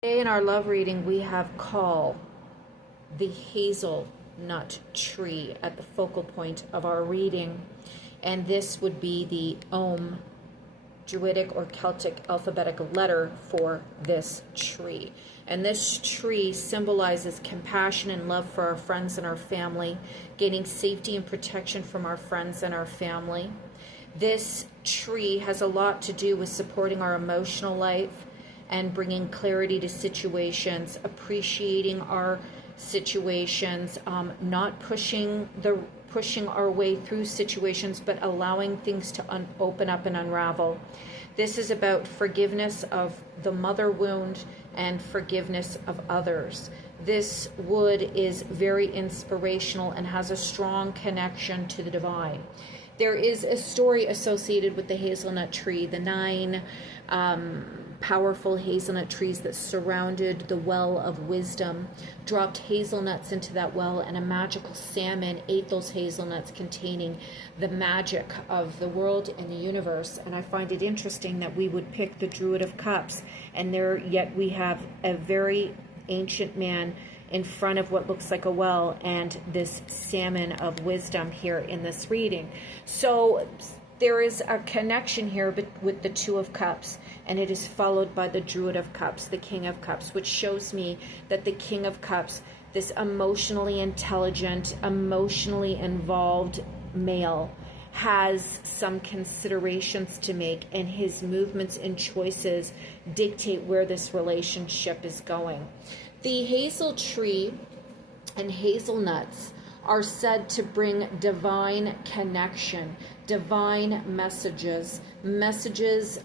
Today in our love reading, we have Call, the hazelnut tree, at the focal point of our reading. And this would be the Om Druidic or Celtic alphabetic letter for this tree. And this tree symbolizes compassion and love for our friends and our family, gaining safety and protection from our friends and our family. This tree has a lot to do with supporting our emotional life and bringing clarity to situations, appreciating our situations, not pushing our way through situations, but allowing things to open up and unravel. This is about forgiveness of the mother wound and forgiveness of others. This wood is very inspirational and has a strong connection to the divine. There is a story associated with the hazelnut tree, the 9 powerful hazelnut trees that surrounded the well of wisdom, dropped hazelnuts into that well, and a magical salmon ate those hazelnuts, containing the magic of the world and the universe. And I find it interesting that we would pick the Druid of Cups, and yet we have a very ancient man in front of what looks like a well and this salmon of wisdom here in this reading. So there is a connection here with the Two of Cups, and it is followed by the Druid of Cups, the King of Cups, which shows me that the King of Cups, this emotionally intelligent, emotionally involved male, has some considerations to make, and his movements and choices dictate where this relationship is going. The hazel tree and hazelnuts are said to bring divine connection, divine messages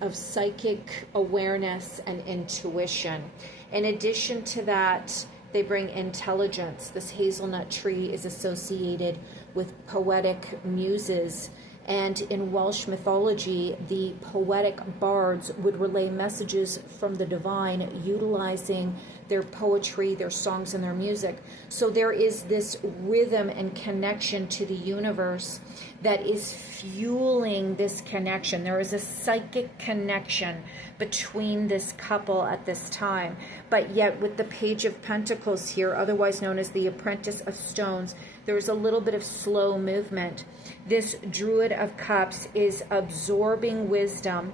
of psychic awareness and intuition. In addition to that, they bring intelligence. This hazelnut tree is associated with poetic muses, and in Welsh mythology, the poetic bards would relay messages from the divine utilizing their poetry, their songs, and their music. So there is this rhythm and connection to the universe that is fueling this connection. There is a psychic connection between this couple at this time. But yet with the Page of Pentacles here, otherwise known as the Apprentice of Stones, there is a little bit of slow movement. This Druid of Cups is absorbing wisdom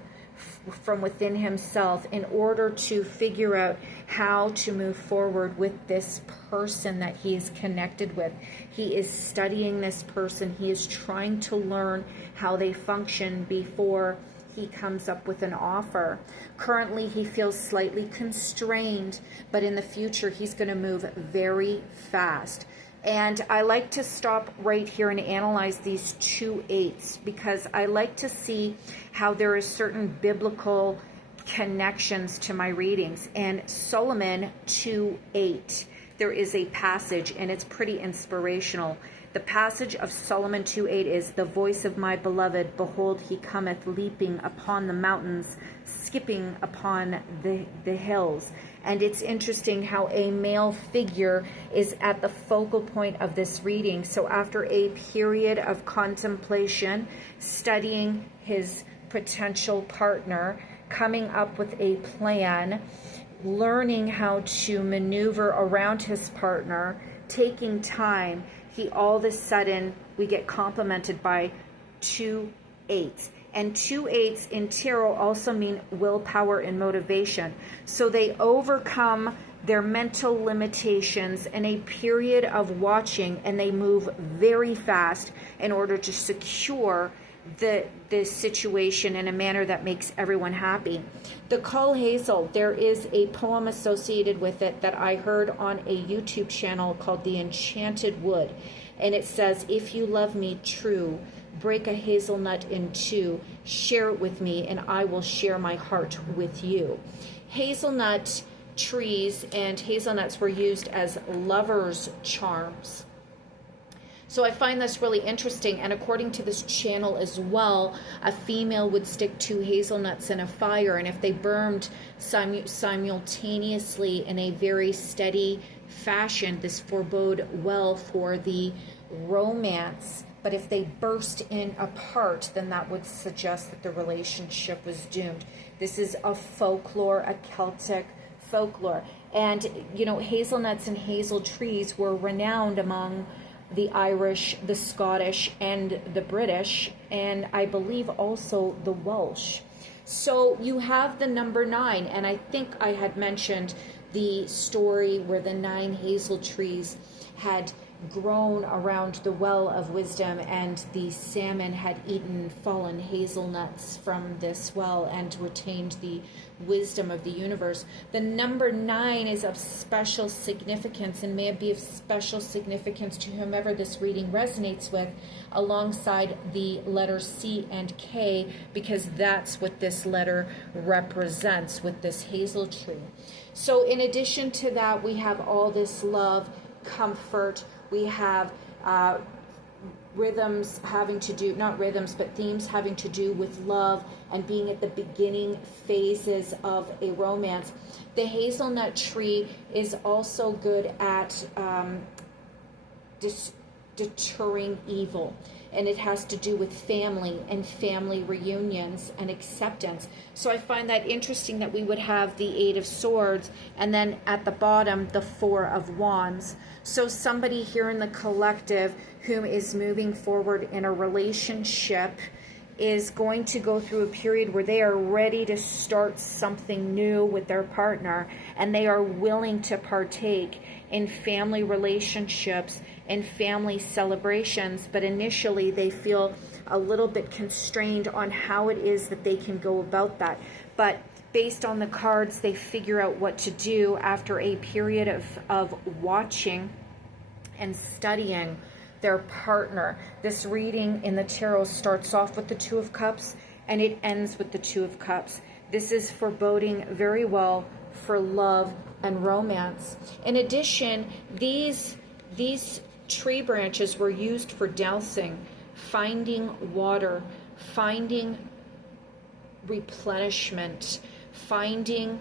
from within himself in order to figure out how to move forward with this person that he is connected with. He is studying this person. He is trying to learn how they function before he comes up with an offer. Currently, he feels slightly constrained, but in the future, he's going to move very fast. And I like to stop right here and analyze these 2 8s, because I like to see how there is certain biblical connections to my readings. And Solomon 2:8, there is a passage, and it's pretty inspirational. The passage of Solomon 2:8 is, "The voice of my beloved, behold, he cometh leaping upon the mountains, skipping upon the hills." And it's interesting how a male figure is at the focal point of this reading. So after a period of contemplation, studying his potential partner, coming up with a plan, learning how to maneuver around his partner, taking time, all of a sudden we get complimented by 2 8s. And 2 8s in tarot also mean willpower and motivation. So they overcome their mental limitations in a period of watching, and they move very fast in order to secure the situation in a manner that makes everyone happy. The Call Hazel, there is a poem associated with it that I heard on a YouTube channel called The Enchanted Wood. And it says, "If you love me true, break a hazelnut in 2, share it with me, and I will share my heart with you." Hazelnut trees and hazelnuts were used as lovers' charms. So I find this really interesting, and according to this channel as well, a female would stick 2 hazelnuts in a fire, and if they burned simultaneously in a very steady fashion, this forebode well for the romance. But if they burst in apart, then that would suggest that the relationship was doomed. This is a folklore, a Celtic folklore. And, you know, hazelnuts and hazel trees were renowned among the Irish, the Scottish, and the British, and I believe also the Welsh. So you have the number 9, and I think I had mentioned the story where the 9 hazel trees had grown around the well of wisdom, and the salmon had eaten fallen hazelnuts from this well and retained the wisdom of the universe. The number 9 is of special significance and may be of special significance to whomever this reading resonates with, alongside the letters C and K, because that's what this letter represents with this hazel tree. So in addition to that, we have all this love, comfort. We have rhythms having to do, not rhythms, but themes having to do with love and being at the beginning phases of a romance. The hazelnut tree is also good at deterring evil, and it has to do with family and family reunions and acceptance. So I find that interesting that we would have the 8 of Swords and then at the bottom the 4 of Wands. So somebody here in the collective whom is moving forward in a relationship is going to go through a period where they are ready to start something new with their partner, and they are willing to partake in family relationships and family celebrations, but initially they feel a little bit constrained on how it is that they can go about that. But based on the cards, they figure out what to do after a period of watching and studying their partner. This reading in the tarot starts off with the 2 of Cups and it ends with the 2 of Cups. This is foreboding very well for love and romance. In addition, these tree branches were used for dowsing, finding water, finding replenishment, finding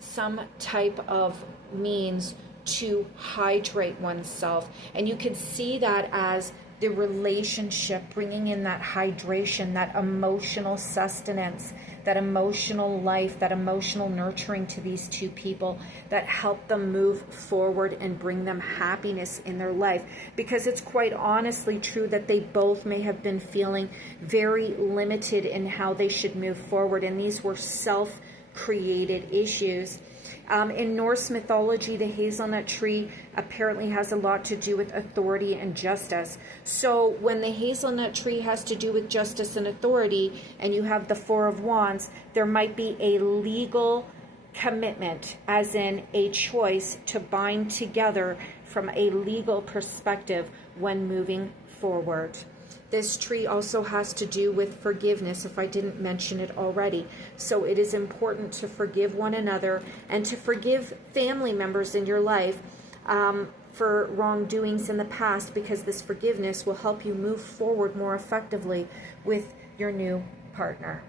some type of means to hydrate oneself. And you could see that as the relationship, bringing in that hydration, that emotional sustenance, that emotional life, that emotional nurturing to these two people that help them move forward and bring them happiness in their life. Because it's quite honestly true that they both may have been feeling very limited in how they should move forward, and these were self-created issues. In Norse mythology, the hazelnut tree apparently has a lot to do with authority and justice. So when the hazelnut tree has to do with justice and authority, and you have the 4 of Wands, there might be a legal commitment, as in a choice to bind together from a legal perspective when moving forward. This tree also has to do with forgiveness, if I didn't mention it already. So it is important to forgive one another and to forgive family members in your life for wrongdoings in the past, because this forgiveness will help you move forward more effectively with your new partner.